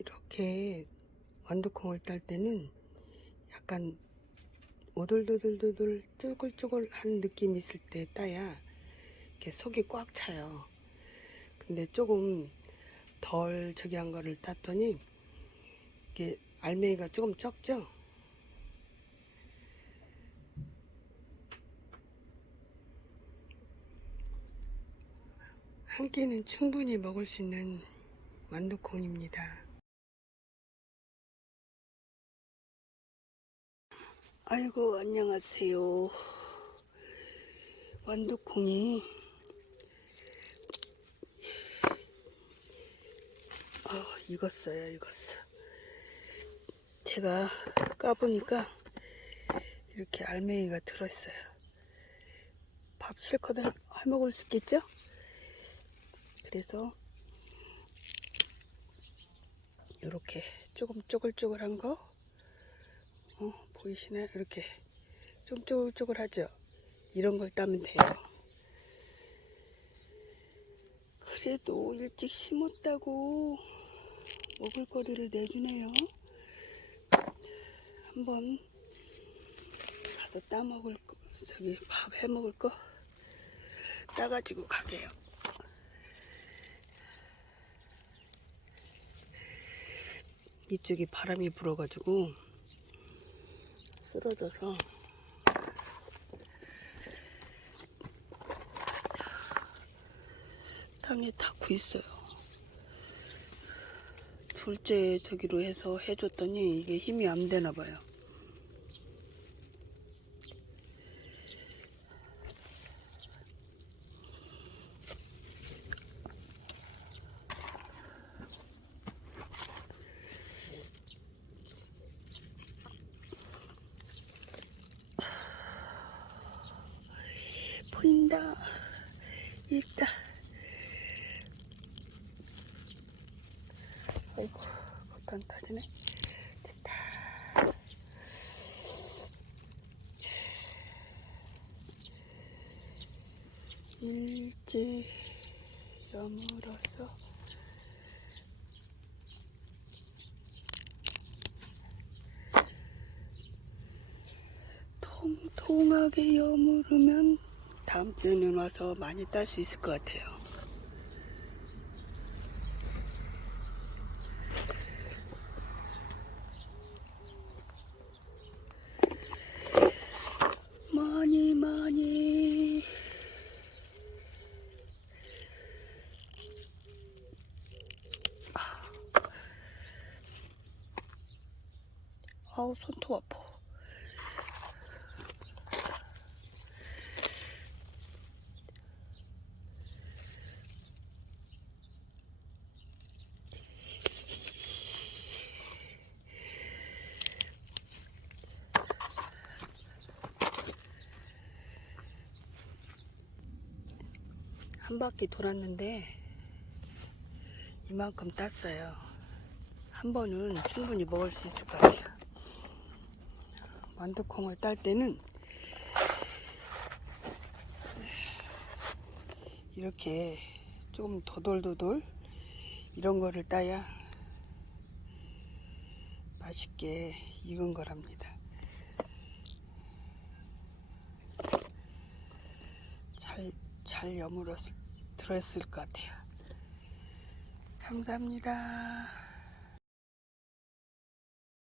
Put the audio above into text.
이렇게 완두콩을 딸 때는 약간 오돌도돌도돌 쭈글쭈글한 느낌이 있을 때 따야 이렇게 속이 꽉 차요. 근데 조금 덜 저기 한 거를 땄더니 이게 알맹이가 조금 적죠? 한 끼는 충분히 먹을 수 있는 완두콩입니다. 아이고, 안녕하세요. 완두콩이, 어, 익었어요, 익었어. 제가 까보니까 이렇게 알맹이가 들어있어요. 밥 실컷 해 먹을 수 있겠죠? 그래서 이렇게 조금 쪼글쪼글한 거 어, 보이시나요? 이렇게 좀 쪼글쪼글하죠? 이런 걸 따면 돼요. 그래도 일찍 심었다고 먹을 거리를 내주네요. 한번 가서 따먹을 거, 저기 밥 해 먹을 거 따가지고 가게요. 이쪽이 바람이 불어가지고 쓰러져서 땅에 닿고 있어요. 둘째 저기로 해서 해줬더니 이게 힘이 안 되나 봐요. 보인다. 있다. 아이고, 못한 따지네. 됐다. 일제 여물어서 통통하게 여무르면 다음 주에는 와서 많이 딸 수 있을 것 같아요. 많이 많이 아우 손톱 아파. 한 바퀴 돌았는데 이만큼 땄어요. 한 번은 충분히 먹을 수 있을 것 같아요. 완두콩을 딸 때는 이렇게 좀 도돌도돌 이런 거를 따야 맛있게 익은 거랍니다. 잘, 잘 여물었, 들었을 것 같아요. 감사합니다.